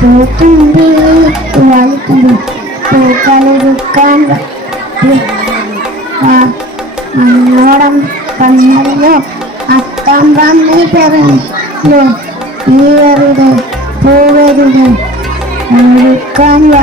പൂത്തുമ്പി പൂത്തുമ്പി വാലിത്തുമ്പി പൂക്കളൊരുക്കാൻ മണ്ണോടം പന്നല്ലോ അത്തം വന്ന് പറഞ്ഞു ഈയറുടെ പൂവരുടെ ഒരുക്കാൻ വാ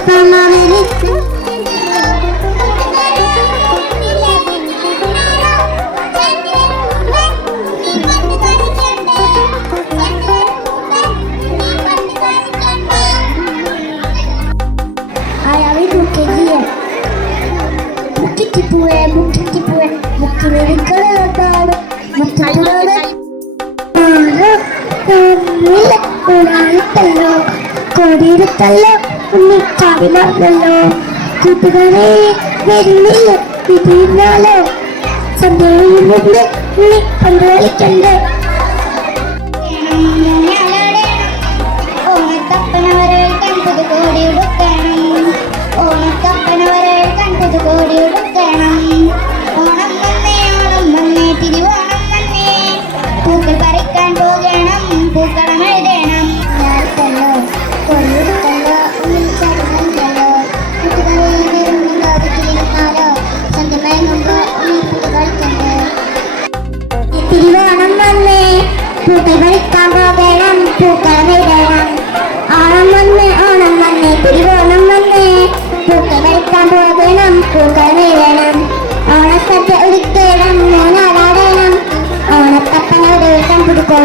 ഓണത്തപ്പമാവേലി അയാളെ ഉണ്ണിക്കാവിലല്ലോ കൂട്ടുകാരെ വരുന്നില്ല? ഓണത്തപ്പനവരെ കണ്ടത് കോടി ഉടുക്കണം. ഓണത്തപ്പനവരെ കണ്ടത് കോടി ഉടുക്കണം.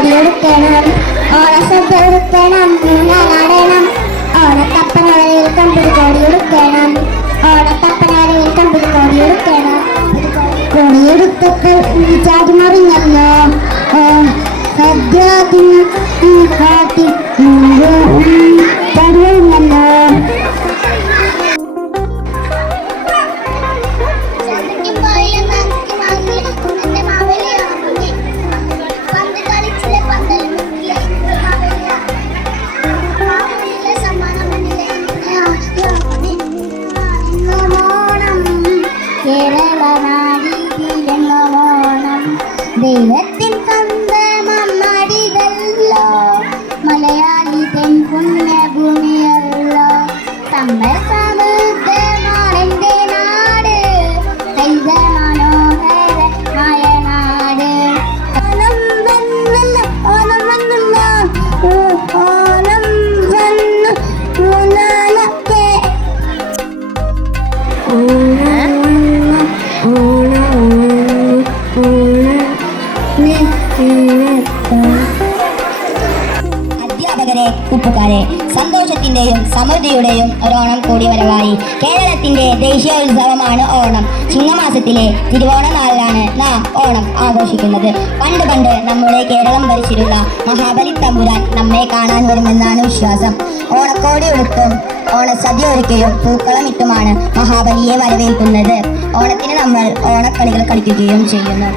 കമ്പുടുക്കോടി എടുക്കണം ഓണസദ്യ ഒരുക്കണം. മൂന്നാടാടണം ഓണത്തപ്പനോട് കമ്പുടുക്കോടി എടുക്കണം ഓണത്തപ്പനോട് കമ്പുടുക്കോടി എടുക്കണം കൊടിയെടുത്തപ്പോൾ ചാടി മറിഞ്ഞല്ലോ സദ്യാദിന് കാട്ടി തരുന്നല്ലോ സന്തോഷത്തിന്റെയും സമൃദ്ധിയുടെയും ഒരോണം കൂടി വരവായി. കേരളത്തിന്റെ ദേശീയോത്സവമാണ് ഓണം. ചിങ്ങമാസത്തിലെ തിരുവോണ നാളിലാണ് നാം ഓണം ആഘോഷിക്കുന്നത്. പണ്ട് പണ്ട് നമ്മുടെ കേരളം ഭരിച്ചിരുന്ന മഹാബലി തമ്പുരാൻ നമ്മെ കാണാൻ വരുമെന്നാണ് വിശ്വാസം. ഓണക്കോടി ഉടുത്തും ഓണസദ്യ ഒരുക്കുകയും പൂക്കളമിട്ടുമാണ് മഹാബലിയെ വരവേൽക്കുന്നത്. ഓണത്തിന് നമ്മൾ ഓണക്കളികൾ കളിക്കുകയും ചെയ്യുന്നു.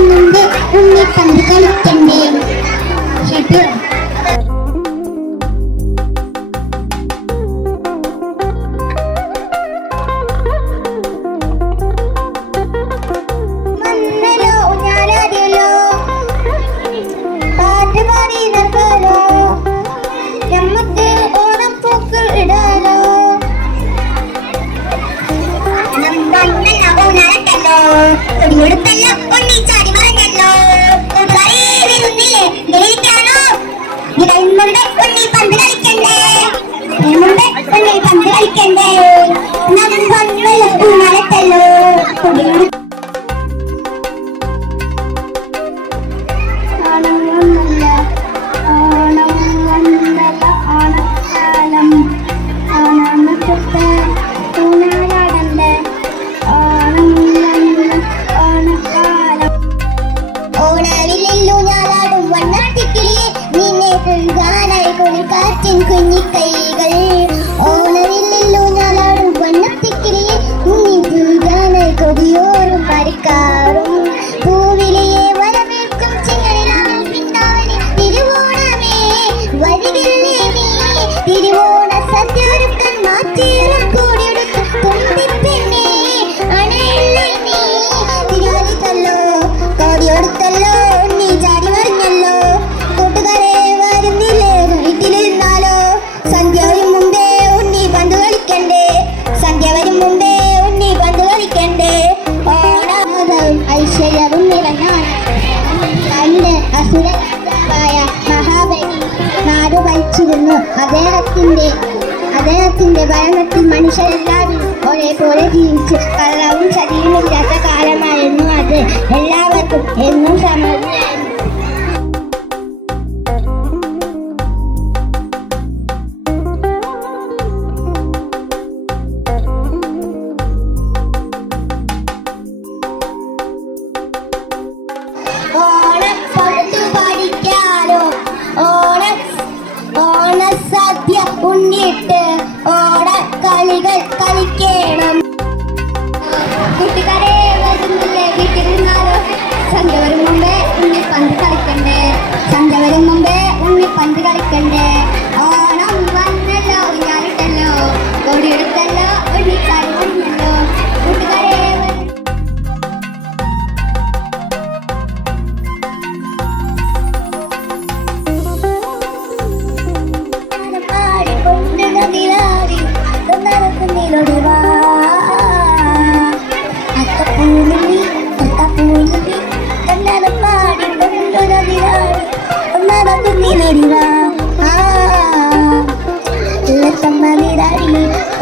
മുമ്പ് ഉണ്ണിപ്പന്ത് കളിക്കണ്ടേ ഷട്ടിൽ കൊടുത്തല്ലോ അതുകൊണ്ട് പന്ത് കളിക്കണ്ടേ നടും പന്നുള്ള പൂമാലത്തല്ലോ കൊടിയുടെ കാണാനായി കുളിക്കാറ്റിൻ കുഞ്ഞിക്കൈകൾ. ഓണവില്ലല്ലോ ഞാളാടും വണ്ണത്തിക്കിളിയെ. കൊതിയോ അസുരരാജാവായ മഹാബലി നാട് ഭരിച്ചിരുന്നു അദ്ദേഹത്തിന്റെ അദ്ദേഹത്തിന്റെ ഭരണത്തിൽ മനുഷ്യരെല്ലാവരും ഒരേപോലെ ജീവിച്ചു. കള്ളവും ചതിയുമില്ലാത്ത കാലമായിരുന്നു അത്. എല്ലാവർക്കും എന്നും സമൃദ്ധിയായിരുന്നു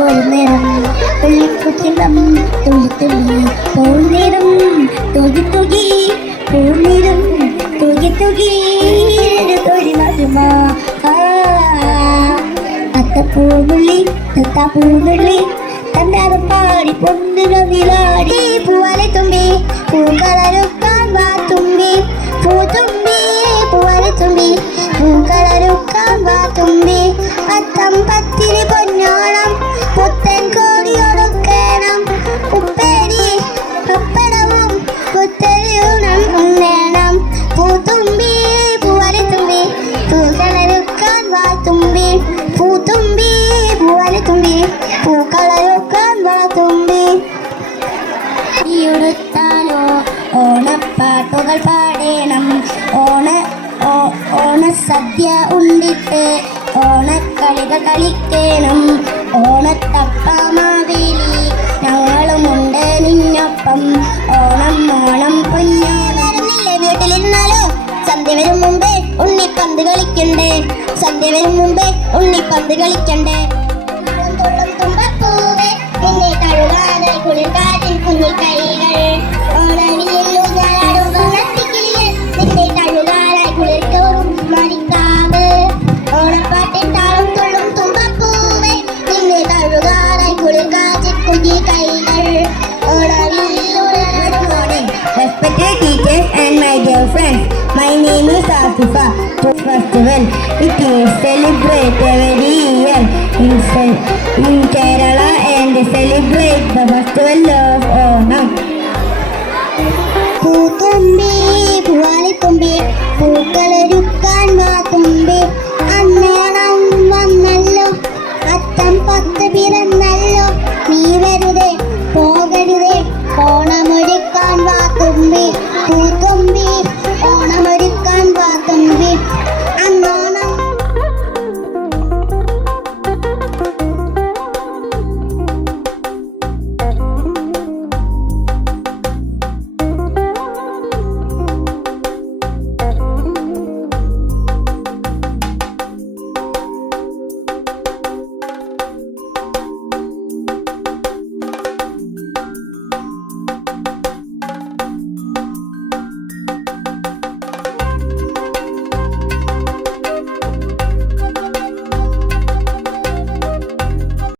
പോന്നേരം വെള്ളിക്കുത്തിനം തുള്ളി തുള്ളി പോന്നേരം തുകി തുകി പോന്നേരം തുകി തുകി തൊഴി നടുമാ അത്തപ്പൂനുള്ളി തത്താപ്പൂനുള്ളി കണ്ണാടം പാടി പൊന്നുനദിലാടി പൂവാലെ തുമ്പി പൂക്കളരുക്കാൻ വാ തുമ്പി. പൂതുമ്പി പൂവാലെ തുമ്പി പൂക്കളരുക്കാൻ വാ തുമ്പി. അത്തം പത്തിന് പൊന്നോണം No നിന്നൊപ്പം ഓണം ഓണം പൊന്നോണമില്ലേ വീട്ടിലിരുന്നാലോ സന്ധ്യ വരും മുമ്പേ ഉണ്ണിപ്പന്ത് കളിക്കണ്ടേ? സന്ധ്യ വരും മുമ്പേ ഉണ്ണിപ്പന്ത് കളിക്കണ്ടേ? തുമ്പപ്പൂവേ. നിന്നെ തഴുകാനായി കുളിർക്കാറ്റിൽ കുഞ്ഞി Kufa Book Festival. It is celebrated every year in, in Kerala and celebrate the festival of Onam. പൂത്തുമ്പി പൂവാളിത്തുമ്പി പൂക്കളൊരുക്കാൻ മാത്തുമ്പി അന്നേണം വന്നല്ലോ അത്തം പത്ത് പിറന്നല്ലോ നീ വരുതേ പോകരുതേ ഓണമൊരുക്കാൻ വാത്തുമ്പി പൂത്തു